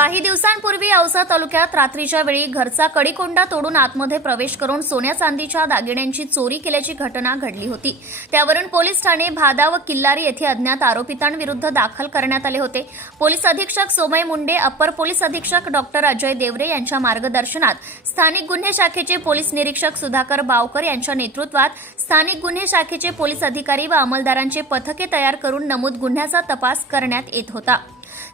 काही दिवसांपूर्वी औसा तालुक्यात रात्रीच्या वेळी घरचा कडिकोंडा तोडून आतमध्ये प्रवेश करून सोन्या चांदीच्या दागिन्यांची चोरी केल्याची घटना घडली होती. त्यावरून पोलीस ठाणे भादा व किल्लारी येथे अज्ञात आरोपितांविरुद्ध दाखल करण्यात आले होते. पोलीस अधीक्षक सोमय मुंडे अप्पर पोलीस अधीक्षक डॉक्टर अजय देवरे यांच्या मार्गदर्शनात स्थानिक गुन्हे शाखेचे पोलीस निरीक्षक सुधाकर बावकर यांच्या नेतृत्वात स्थानिक गुन्हे शाखेचे पोलीस अधिकारी व अंमलदारांचे पथके तयार करून नमूद गुन्ह्याचा तपास करण्यात येत होता.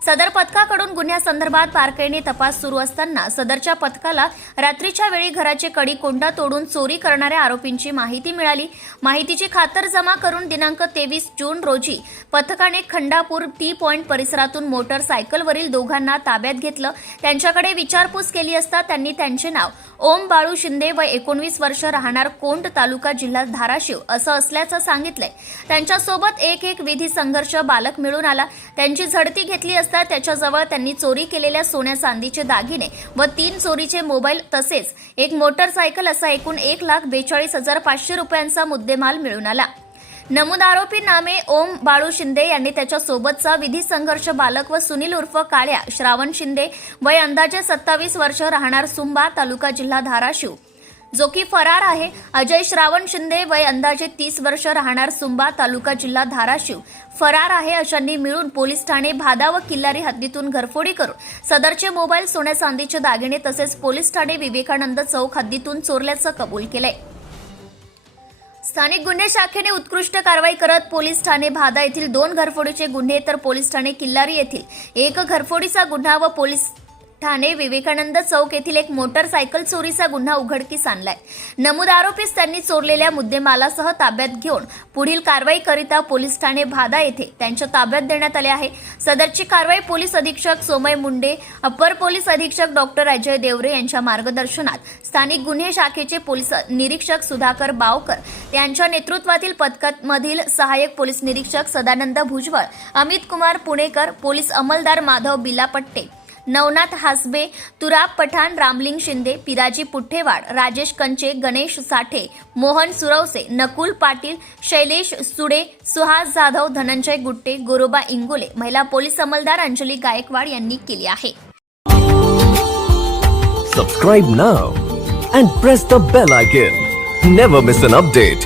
सदर पथकाकडून गुन्ह्यासंदर्भात बारकाईने तपास सुरू असताना सदरच्या पथकाला रात्रीच्या वेळी घराचे कडी कोंडा तोडून चोरी करणाऱ्या आरोपींची माहिती मिळाली. माहितीची खातर जमा करून दिनांक तेवीस जून रोजी पथकाने खंडापूर टी पॉइंट परिसरातून मोटरसायकलवरील दोघांना ताब्यात घेतलं. त्यांच्याकडे विचारपूस केली असता त्यांनी त्यांचे नाव ओम बाळू शिंदे व एकोणवीस वर्ष राहणार कोंड तालुका जिल्हा धाराशिव असं असल्याचं सांगितलंय. त्यांच्यासोबत एक एक विधी संघर्ष बालक मिळून आला. त्यांची झडती घेतली असता त्याच्याजवळ त्यांनी चोरी केलेल्या सोन्या चांदीचे दागिने व तीन चोरीचे मोबाईल तसेच एक मोटरसायकल असा एकूण एक लाख बेचाळीस हजार पाचशे रुपयांचा मुद्देमाल मिळून आला. नमूद आरोपी नामे ओम बाळू शिंदे यांनी त्याच्यासोबतचा विधी संघर्ष बालक व सुनील उर्फ काळ्या श्रावण शिंदे वय अंदाजे सत्तावीस वर्ष राहणार सुंबा तालुका जिल्हा धाराशिव. जो की फरार आहे. अजय श्रावण शिंदे वय अंदाजे तीस वर्ष राहणार सुंबा तालुका जिल्हा धाराशिव. फरार आहे अशांनी मिळून पोलीस ठाणे भादा व किल्लारी हद्दीतून घरफोडी करून. सदरचे मोबाईल सोन्या चांदीचे दागिने तसेच पोलीस ठाणे विवेकानंद चौक हद्दीतून चोरल्याचं कबूल केलंय. स्थानिक गुन्हे शाखेने उत्कृष्ट कारवाई करत पोलीस ठाणे भादा येथील दोन घरफोडीचे गुन्हे तर पोलीस ठाणे किल्लारी येथील एक घरफोडीचा गुन्हा व पोलीस ठाणे विवेकानंद चौक येथील एक मोटरसायकल चोरीचा गुन्हा उघडकीस आणलाय. नमूद आरोपीस त्यांनी चोरलेल्या मुद्देमालासह ताब्यात घेऊन पुढील कारवाईकरिता पोलीस ठाणे भादा येथे त्यांच्या ताब्यात देण्यात आले आहे. सदरची कारवाई पोलीस अधीक्षक सोमय मुंडे अपर पोलीस अधीक्षक डॉक्टर अजय देवरे यांच्या मार्गदर्शनात स्थानिक गुन्हे शाखेचे पोलीस निरीक्षक सुधाकर बावकर यांच्या नेतृत्वातील पथकामधील सहाय्यक पोलीस निरीक्षक सदानंद भुजबळ अमित कुमार पुणेकर पोलीस अंमलदार माधव बिलापट्टे नवनाथ हासबे तुराब पठाण रामलिंग शिंदे पिराजी पुठ्ठेवाड राजेश कंचे गणेश साठे मोहन सुरवसे नकुल पाटील शैलेश सुडे सुहास जाधव धनंजय गुट्टे गोरोबा इंगोले महिला पोलीस अंमलदार अंजली गायकवाड यांनी केली आहे. Subscribe now and press the bell icon never miss an update